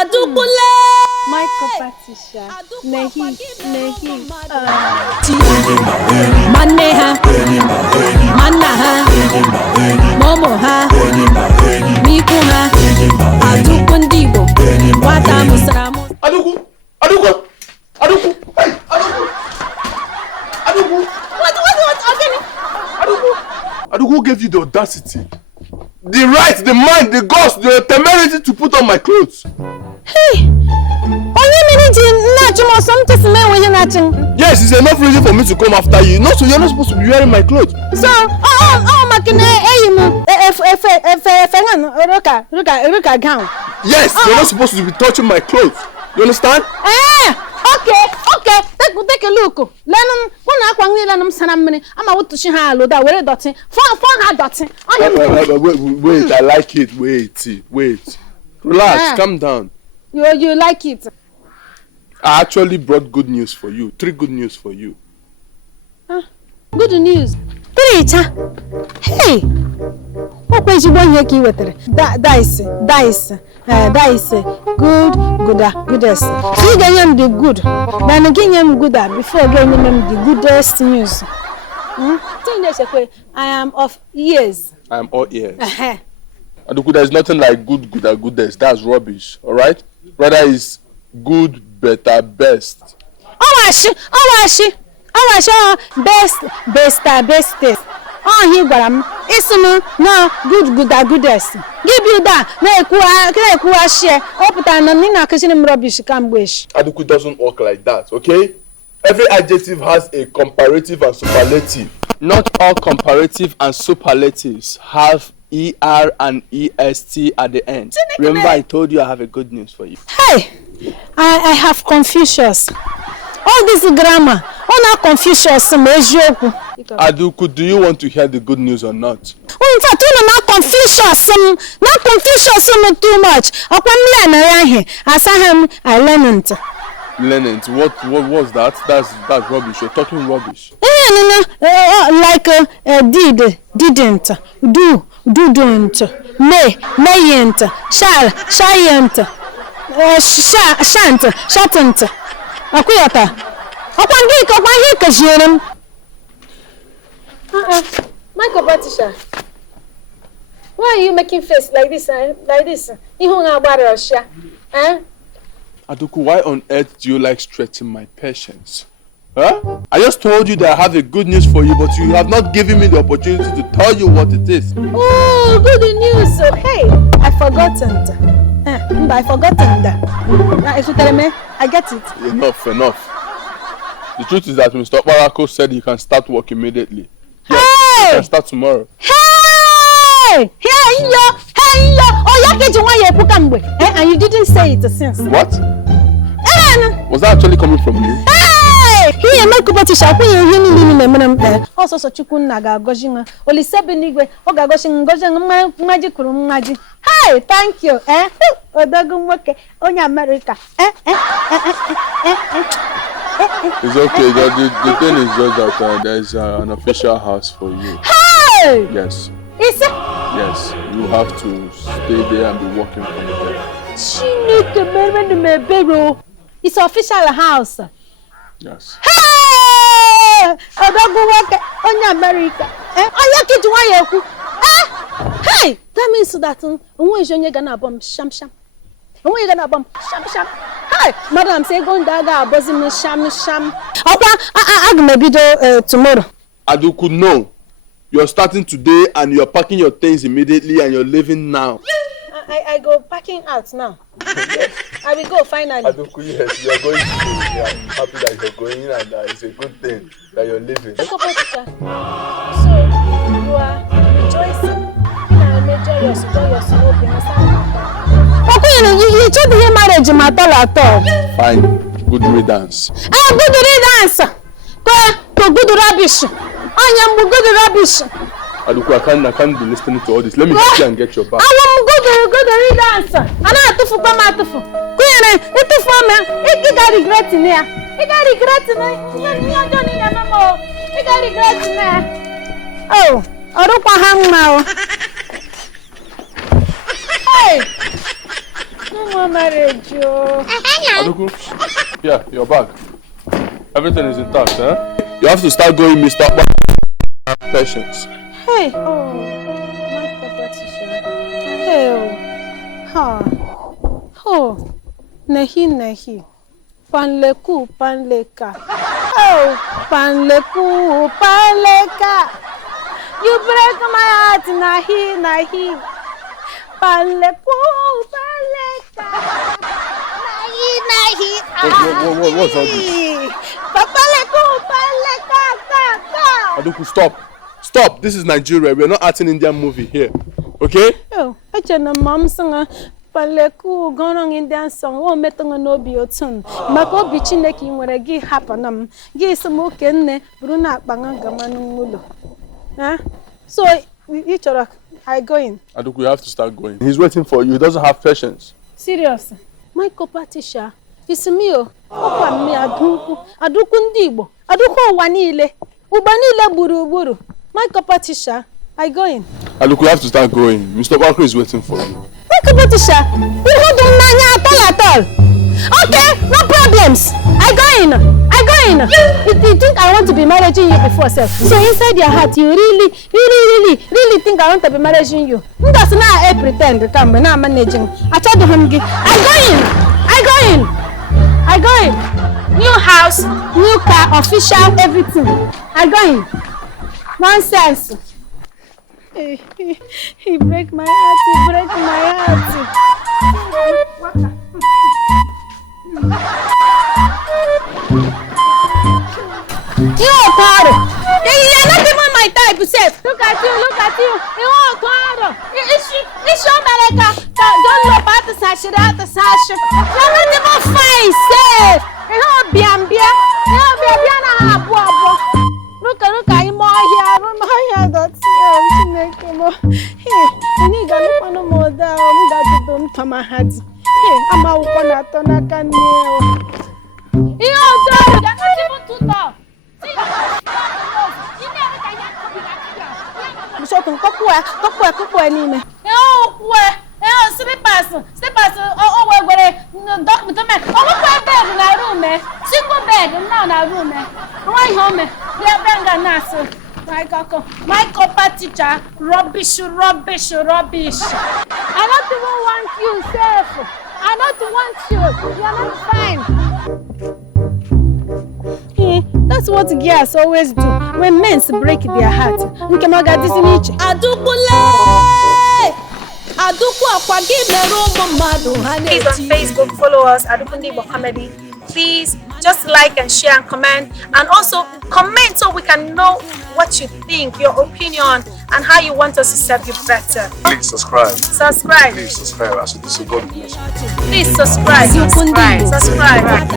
Adukule. My compatricia. Nehi. Maneha. Manaha. Momoha. Mikuha. Adaukwu Ndigbo. Wata musramu. Adaukwu. Hey, Adaukwu. What? Again? Adaukwu gave you the audacity, the right, the mind, the guts, the temerity to put on my clothes. Hey! Yes, it's enough reason for me to come after you. No, so you're not supposed to be wearing my clothes. So, Yes, you're not supposed to be touching my clothes. You understand? Okay. Take a look. Lenum, Wait, I like it. Wait. Relax, calm down. You like it? I actually brought good news for you. 3 good news for you. Good news. 3, Hey! What was you want here with it? Dice. Goodest. So you get him the good. Then again him gooder before getting him the goodest news. I am of ears. I am all ears. Adaukwu, there is nothing like goodest. That's rubbish. Alright? Rather is good, better, best. Bestest. He got it's no goodest. Give you that. Share. Rubbish can wish. Adaukwu doesn't work like that, okay? Every adjective has a comparative and superlative. Not all comparative and superlatives have ER and EST at the end. Remember, I told you I have a good news for you. Hey, I have Confucius. All this grammar, all now Confucius. Adaukwu, do you want to hear the good news or not? In fact, not Confucius too much. I learned. Learning. What was that? That's rubbish. You're talking rubbish. Like didn't, do, didn't, mayn't, shall, shan't, shouldn't. Michael Batisha, why are you making face like this? Adaukwu, why on earth do you like stretching my patience? Huh? I just told you that I have a good news for you, but you have not given me the opportunity to tell you what it is. Oh, good news. Hey, I forgotten that. If you tell me, I get it. Enough. The truth is that Mr. Mamaukwu said he can start work immediately. Yes, he can start tomorrow. Hey! And you didn't say it since. What? Was that actually coming from you? Hey! Here, my competition. Also, so Chukunaga Gojima. Only 7 Nigwe. Ogagoshin Gojang Magic. Hey, thank you. Odagumwake on America. It's okay. The thing is just that there's an official house for you. Hey! Yes. Is it? Yes, you have to stay there and be working from there. It's official house. Yes. Hey! On America. Hey! That means that you're gonna bomb sham. You're gonna bomb sham. Hey! Madam, say go daga buzzing sham. I'm maybe tomorrow. Adaukwu, no. You're starting today and you're packing your things immediately and you're leaving now. I go packing out now. I will go finally. Adaukwu, yes, you're going to go. I'm happy that you're going and it's a good thing that you're leaving. So you are rejoicing. Enjoy your smoke. You told me marriage matter at all. Fine. Good riddance. Good riddance. Good rubbish. I am good rubbish. Adaukwu, I can't be listening to all this. Let me help you and get your bag. I am good riddance. And I have to for Queen, it's for me. It got regret in here. It got regret in here. Oh, I don't want hang now. Hey! No more marriage, yo. Adaukwu, yeah, you're back. Everything is intact, eh? You have to start going, Mr. Patience. Hey, oh, my property, hey, oh, oh, nahi, panleku, panleka, oh, panleka, you break my heart, nahi, panleku, panleka, nahi, What's all this? Papaleku, panleka, Adaukwu, stop. This is Nigeria. We are not acting Indian movie here. Okay? Oh, I just mom song Paleku gonong Indian song. Oh, metonga no biotun. Mako bichineki nwere gi hapanam. Gi smoke nne bruna banga gamanu mulo. Huh? So you chora I go in. Adaukwu, you have to start going. He's waiting for you. He doesn't have patience. Serious. My copatisha. It's me. Opa me Adaukwu Ndigbo. Adaukwu ụwa niile. Ụba niile gburu. My copatisha. I go in. Adaukwu, you have to start going. Mr. Bakri is waiting for you. My copatisha. We don't do nanya at all. Okay, no problems. I go in. You think I want to be managing you before self? So inside your heart, you really think I want to be managing you? That's not I pretend. Come, now I'm managing. I told him, I go in. New house, new car, official, everything. I go in. Nonsense. He break my heart. You're not even my type, safe. Look at you. You're claro. It's your America. Don't look at the sash. You're not even fine, safe. You're Biambia. Look, I'm more here. That's no more down. I'm a my copper teacher, rubbish. I don't even want you, Seth. I don't want you. You're not fine. That's what girls always do when men break their heart. Please on Facebook, follow us, Adaukwu Ndigbo Comedy. Please just like and share and comment, and also comment so we can know what you think, your opinion, and how you want us to serve you better. Please subscribe. Subscribe. Please subscribe. God bless you. Please subscribe.